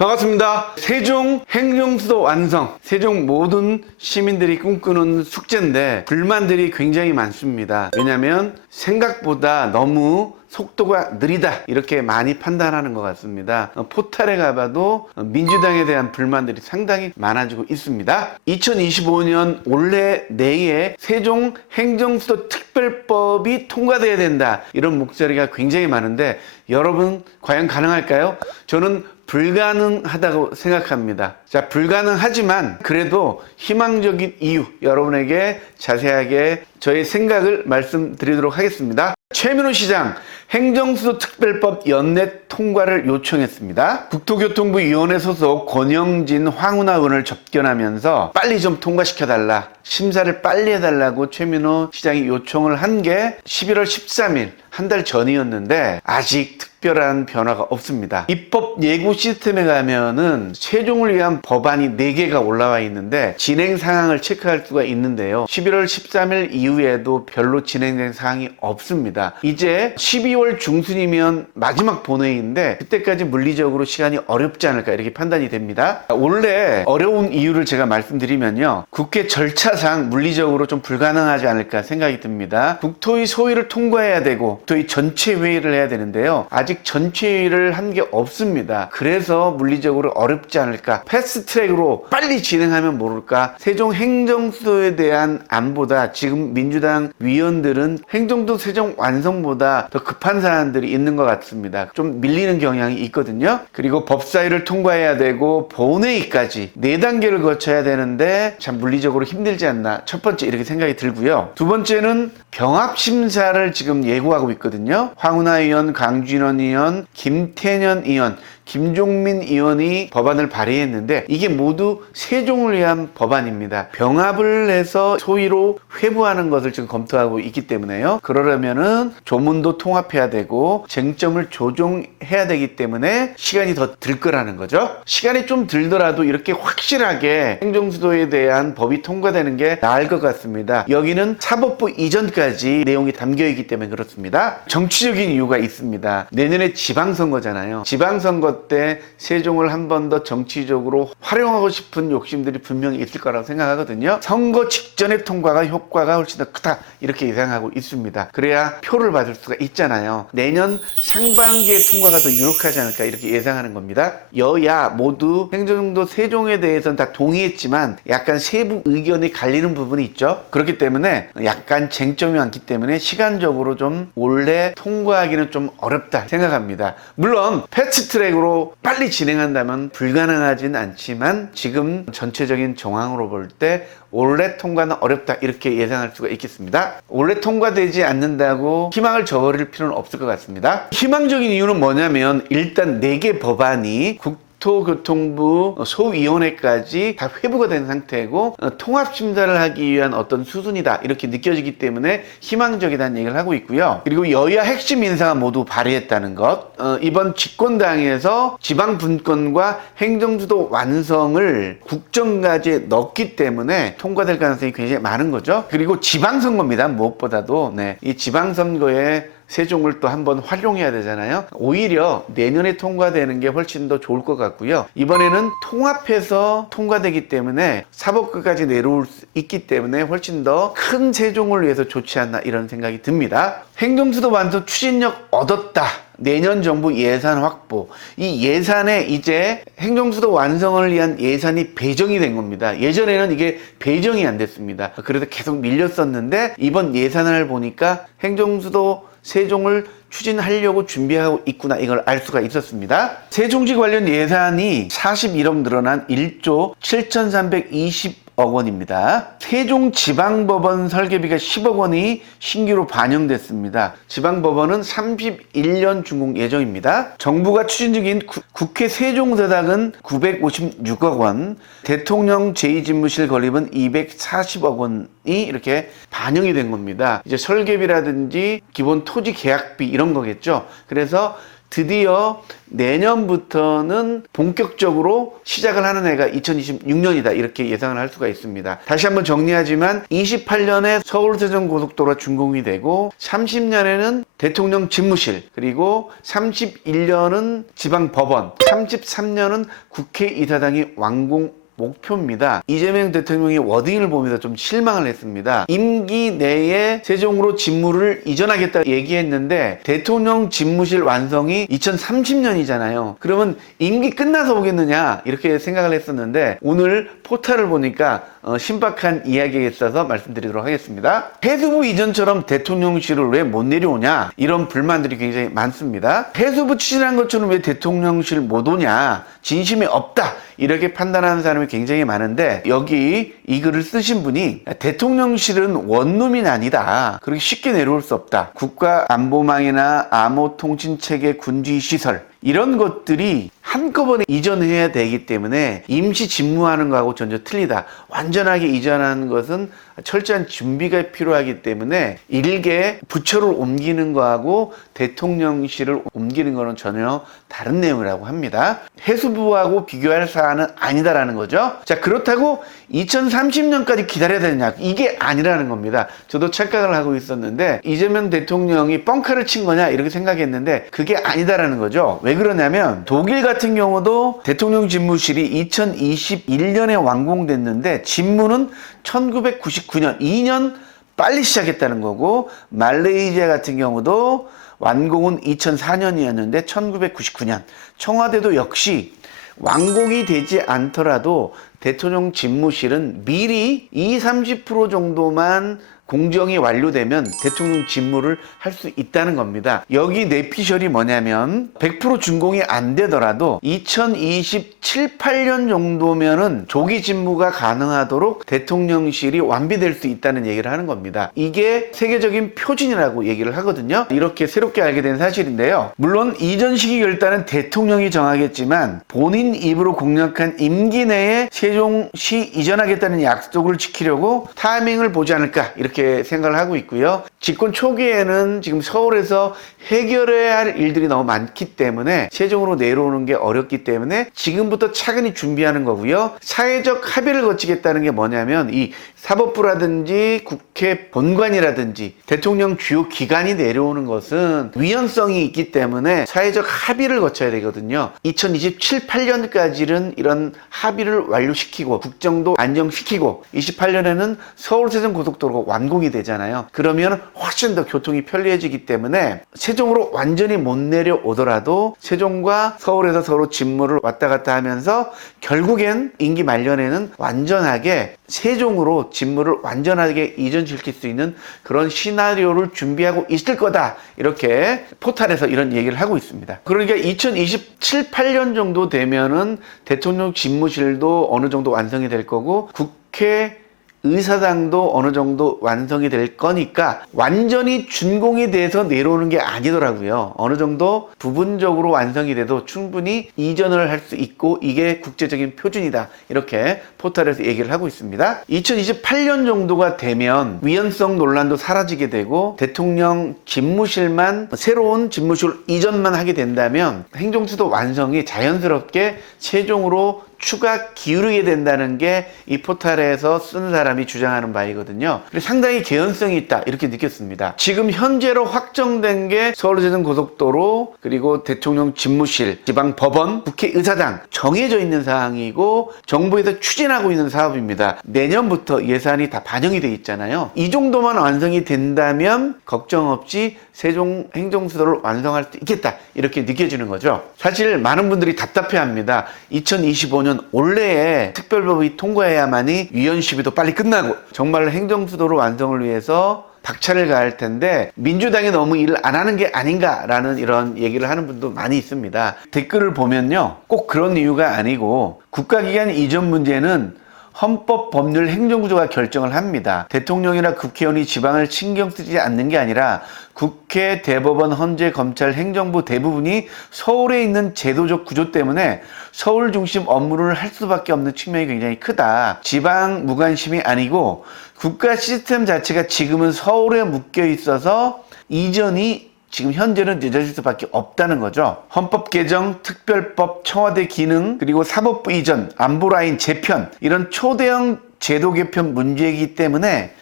반갑습니다. 세종 행정수도 완성. 세종 모든 시민들이 꿈꾸는 숙제인데 불만들이 굉장히 많습니다. 왜냐하면 생각보다 너무 속도가 느리다 이렇게 많이 판단하는 것 같습니다. 포탈에 가봐도 민주당에 대한 불만들이 상당히 많아지고 있습니다. 2025년 올해 내에 세종 행정수도 특별법이 통과돼야 된다 이런 목소리가 굉장히 많은데 여러분 과연 가능할까요? 저는 불가능하다고 생각합니다. 자, 불가능하지만 그래도 희망적인 이유 여러분에게 자세하게 저의 생각을 말씀드리도록 하겠습니다. 최민호 시장 행정수도 특별법 연내 통과를 요청했습니다. 국토교통부 위원회 소속 권영진 황운하 의원을 접견하면서 빨리 좀 통과시켜달라, 심사를 빨리 해달라고 최민호 시장이 요청을 한 게 11월 13일 한 달 전이었는데 아직 특별한 변화가 없습니다. 입법 예고 시스템에 가면은 세종을 위한 법안이 4개가 올라와 있는데 진행 상황을 체크할 수가 있는데요. 11월 13일 이후에도 별로 진행된 사항이 없습니다. 이제 12월 중순이면 마지막 본회의인데 그때까지 물리적으로 시간이 어렵지 않을까 이렇게 판단이 됩니다. 원래 어려운 이유를 제가 말씀드리면요. 국회 절차상 물리적으로 좀 불가능하지 않을까 생각이 듭니다. 국토위 소위를 통과해야 되고 국토위 전체 회의를 해야 되는데요. 아직 전체 회의를 한 게 없습니다. 그래서 물리적으로 어렵지 않을까. 패스트트랙으로 빨리 진행하면 모를까. 세종 행정수도에 대한 안보다 지금 민주당 위원들은 행정도 세종 완성보다 더 급한 사안들이 있는 것 같습니다. 좀 밀리는 경향이 있거든요. 그리고 법사위를 통과해야 되고 본회의까지 4단계를 거쳐야 되는데 참 물리적으로 힘들지 않나. 첫 번째 이렇게 생각이 들고요. 두 번째는 병합심사를 지금 예고하고 있거든요. 황운하 의원, 강준원 의원, 김태년 의원, 김종민 의원이 법안을 발의했는데 이게 모두 세종을 위한 법안입니다. 병합을 해서 소위로 회부하는 것을 지금 검토하고 있기 때문에요. 그러려면은 조문도 통합해야 되고 쟁점을 조정해야 되기 때문에 시간이 더 들 거라는 거죠. 시간이 좀 들더라도 이렇게 확실하게 행정수도에 대한 법이 통과되는 게 나을 것 같습니다. 여기는 사법부 이전까지 내용이 담겨 있기 때문에 그렇습니다. 정치적인 이유가 있습니다. 내년에 지방선거잖아요. 지방선거 때 세종을 한 번 더 정치적으로 활용하고 싶은 욕심들이 분명히 있을 거라고 생각하거든요. 선거 직전의 통과가 효과가 훨씬 더 크다 이렇게 예상하고 있습니다. 그래야 표를 받을 수가 있잖아요. 내년 상반기에 통과가 더 유력하지 않을까 이렇게 예상하는 겁니다. 여야 모두 행정도 세종에 대해서는 다 동의했지만 약간 세부 의견이 갈리는 부분이 있죠. 그렇기 때문에 약간 쟁점이 많기 때문에 시간적으로 좀 올해 통과하기는 좀 어렵다 생각합니다. 물론 패스트트랙으로 빨리 진행한다면 불가능하진 않지만 지금 전체적인 정황으로 볼 때 올해 통과는 어렵다 이렇게 예상할 수가 있겠습니다. 올해 통과되지 않는다고 희망을 저버릴 필요는 없을 것 같습니다. 희망적인 이유는 뭐냐면 일단 4개 법안이 국토교통부 소위원회까지 다 회부가 된 상태고 통합심사를 하기 위한 어떤 수순이다 이렇게 느껴지기 때문에 희망적이다는 얘기를 하고 있고요. 그리고 여야 핵심 인사가 모두 발의했다는 것, 이번 집권당에서 지방분권과 행정수도 완성을 국정과제에 넣기 때문에 통과될 가능성이 굉장히 많은 거죠. 그리고 지방선거입니다. 무엇보다도 이 지방선거에 세종을 또 한번 활용해야 되잖아요. 오히려 내년에 통과되는 게 훨씬 더 좋을 것 같고요. 이번에는 통합해서 통과되기 때문에 사법부까지 내려올 수 있기 때문에 훨씬 더 큰 세종을 위해서 좋지 않나 이런 생각이 듭니다. 행정수도 완성 추진력 얻었다. 내년 정부 예산 확보. 이 예산에 이제 행정수도 완성을 위한 예산이 배정이 된 겁니다. 예전에는 이게 배정이 안 됐습니다. 그래서 계속 밀렸었는데 이번 예산을 보니까 행정수도 세종을 추진하려고 준비하고 있구나 이걸 알 수가 있었습니다. 세종시 관련 예산이 41억 늘어난 1조 7,320억 원입니다. 세종지방법원 설계비가 10억 원이 신규로 반영됐습니다. 지방법원은 31년 준공 예정입니다. 정부가 추진 중인 국회 세종대학은 956억 원, 대통령 제2집무실 건립은 240억 원이 이렇게 반영이 된 겁니다. 이제 설계비라든지 기본 토지 계약비 이런 거겠죠. 그래서 드디어 내년부터는 본격적으로 시작을 하는 해가 2026년이다 이렇게 예상을 할 수가 있습니다. 다시 한번 정리하지만 28년에 서울세종고속도로가 준공이 되고 30년에는 대통령 집무실, 그리고 31년은 지방법원, 33년은 국회의사당이 완공 목표입니다. 이재명 대통령이 워딩을 보면서 좀 실망을 했습니다. 임기 내에 세종으로 집무를 이전하겠다 얘기했는데 대통령 집무실 완성이 2030년이잖아요. 그러면 임기 끝나서 오겠느냐 이렇게 생각을 했었는데 오늘 포탈을 보니까 신박한 이야기가 있어서 말씀드리도록 하겠습니다. 해수부 이전처럼 대통령실을 왜 못 내려오냐 이런 불만들이 굉장히 많습니다. 해수부 추진한 것처럼 왜 대통령실 못 오냐, 진심이 없다 이렇게 판단하는 사람이 굉장히 많은데 여기 이 글을 쓰신 분이 대통령실은 원룸이 아니다, 그렇게 쉽게 내려올 수 없다, 국가안보망이나 암호통신체계 군지시설 이런 것들이 한꺼번에 이전해야 되기 때문에 임시 집무하는 거하고 전혀 틀리다. 완전하게 이전하는 것은 철저한 준비가 필요하기 때문에 일개 부처를 옮기는 거하고 대통령실을 옮기는 거는 전혀 다른 내용이라고 합니다. 해수부하고 비교할 사안은 아니다라는 거죠. 자, 그렇다고 2030년까지 기다려야 되느냐, 이게 아니라는 겁니다. 저도 착각을 하고 있었는데 이재명 대통령이 뻥카를 친 거냐 이렇게 생각했는데 그게 아니다라는 거죠. 왜 그러냐면 독일 같은 경우도 대통령 집무실이 2021년에 완공됐는데 집무는 1999년 2년 빨리 시작했다는 거고, 말레이시아 같은 경우도 완공은 2004년이었는데 1999년, 청와대도 역시 완공이 되지 않더라도 대통령 집무실은 미리 20-30% 정도만 공정이 완료되면 대통령 집무를 할 수 있다는 겁니다. 여기 뇌피셜이 뭐냐면 100% 준공이 안 되더라도 2027, 8년 정도면은 조기 집무가 가능하도록 대통령실이 완비될 수 있다는 얘기를 하는 겁니다. 이게 세계적인 표준이라고 얘기를 하거든요. 이렇게 새롭게 알게 된 사실인데요. 물론 이전 시기 결단은 대통령이 정하겠지만 본인 입으로 공약한 임기 내에 세종시 이전하겠다는 약속을 지키려고 타이밍을 보지 않을까 이렇게 생각을 하고 있고요. 집권 초기에는 지금 서울에서 해결해야 할 일들이 너무 많기 때문에 세종으로 내려오는 게 어렵기 때문에 지금부터 차근히 준비하는 거고요. 사회적 합의를 거치겠다는 게 뭐냐면 이 사법부라든지 국회 본관이라든지 대통령 주요 기관이 내려오는 것은 위헌성이 있기 때문에 사회적 합의를 거쳐야 되거든요. 2027, 8년까지는 이런 합의를 완료시키고 국정도 안정시키고 28년에는 서울세종고속도로가 완공이 되잖아요. 그러면 훨씬 더 교통이 편리해지기 때문에 세종으로 완전히 못 내려오더라도 세종과 서울에서 서로 집무를 왔다 갔다 하면서 결국엔 임기 말년에는 완전하게 세종으로 집무를 완전하게 이전시킬 수 있는 그런 시나리오를 준비하고 있을 거다, 이렇게 포탈에서 이런 얘기를 하고 있습니다. 그러니까 2027, 8년 정도 되면은 대통령 집무실도 어느 정도 완성이 될 거고 국회 의사당도 어느 정도 완성이 될 거니까 완전히 준공이 돼서 내려오는 게 아니더라고요. 어느 정도 부분적으로 완성이 돼도 충분히 이전을 할 수 있고 이게 국제적인 표준이다, 이렇게 포털에서 얘기를 하고 있습니다. 2028년 정도가 되면 위헌성 논란도 사라지게 되고 대통령 집무실만 새로운 집무실 이전만 하게 된다면 행정수도 완성이 자연스럽게 세종으로 추가 기울이게 된다는 게 이 포탈에서 쓴 사람이 주장하는 바이거든요. 상당히 개연성이 있다, 이렇게 느꼈습니다. 지금 현재로 확정된 게 서울세종고속도로, 그리고 대통령 집무실, 지방법원, 국회의사당 정해져 있는 사항이고 정부에서 추진하고 있는 사업입니다. 내년부터 예산이 다 반영이 돼 있잖아요. 이 정도만 완성이 된다면 걱정 없이 세종 행정수도를 완성할 수 있겠다, 이렇게 느껴지는 거죠. 사실 많은 분들이 답답해합니다. 2025년 올해에 특별법이 통과해야만이 위헌 시비도 빨리 끝나고 정말 행정수도를 완성을 위해서 박차를 가할 텐데 민주당이 너무 일을 안 하는 게 아닌가라는 이런 얘기를 하는 분도 많이 있습니다. 댓글을 보면요, 꼭 그런 이유가 아니고 국가기관 이전 문제는 헌법, 법률, 행정구조가 결정을 합니다. 대통령이나 국회의원이 지방을 신경 쓰지 않는 게 아니라 국회, 대법원, 헌재, 검찰, 행정부 대부분이 서울에 있는 제도적 구조 때문에 서울 중심 업무를 할 수밖에 없는 측면이 굉장히 크다. 지방 무관심이 아니고 국가 시스템 자체가 지금은 서울에 묶여 있어서 이전이 지금 현재는 늦어질 수밖에 없다는 거죠. 헌법 개정, 특별법, 청와대 기능, 그리고 사법부 이전, 안보라인 재편, 이런 초대형 제도 개편 문제이기 때문에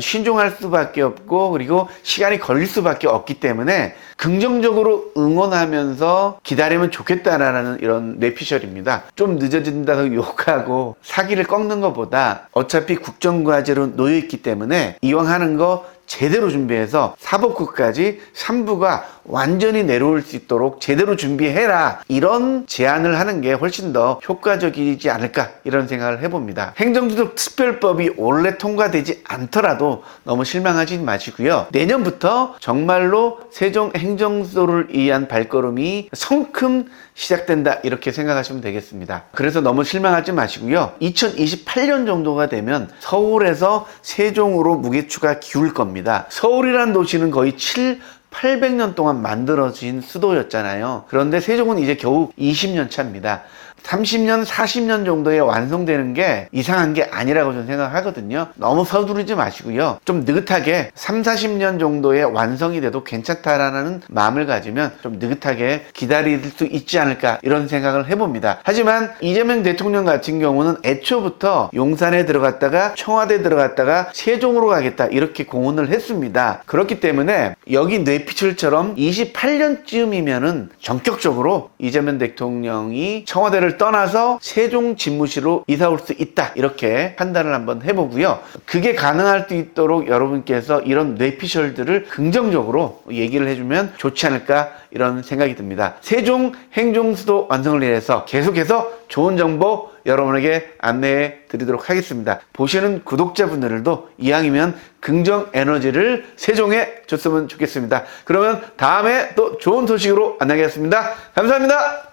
신중할 수밖에 없고, 그리고 시간이 걸릴 수밖에 없기 때문에 긍정적으로 응원하면서 기다리면 좋겠다라는 이런 뇌피셜입니다. 좀 늦어진다고 욕하고 사기를 꺾는 것보다 어차피 국정과제로 놓여있기 때문에 이왕 하는 거 제대로 준비해서 사법부까지 3부가 완전히 내려올 수 있도록 제대로 준비해라, 이런 제안을 하는 게 훨씬 더 효과적이지 않을까, 이런 생각을 해봅니다. 행정소득 특별법이 원래 통과되지 않더라도 너무 실망하지 마시고요. 내년부터 정말로 세종 행정소를 위한 발걸음이 성큼 시작된다, 이렇게 생각하시면 되겠습니다. 그래서 너무 실망하지 마시고요. 2028년 정도가 되면 서울에서 세종으로 무게추가 기울 겁니다. 서울이란 도시는 거의 800년 동안 만들어진 수도였잖아요. 그런데 세종은 이제 겨우 20년 차입니다. 30년, 40년 정도에 완성되는 게 이상한 게 아니라고 저는 생각하거든요. 너무 서두르지 마시고요. 좀 느긋하게 3, 40년 정도의 완성이 돼도 괜찮다라는 마음을 가지면 좀 느긋하게 기다릴 수 있지 않을까, 이런 생각을 해봅니다. 하지만 이재명 대통령 같은 경우는 애초부터 용산에 들어갔다가 청와대 들어갔다가 세종으로 가겠다, 이렇게 공언을 했습니다. 그렇기 때문에 여기 뇌피셜처럼 28년쯤이면은 전격적으로 이재명 대통령이 청와대를 떠나서 세종 집무실로 이사 올 수 있다, 이렇게 판단을 한번 해보고요. 그게 가능할 수 있도록 여러분께서 이런 뇌피셜들을 긍정적으로 얘기를 해주면 좋지 않을까, 이런 생각이 듭니다. 세종 행정수도 완성을 위해서 계속해서 좋은 정보 여러분에게 안내해 드리도록 하겠습니다. 보시는 구독자분들도 이왕이면 긍정 에너지를 세종에 줬으면 좋겠습니다. 그러면 다음에 또 좋은 소식으로 만나겠습니다. 감사합니다.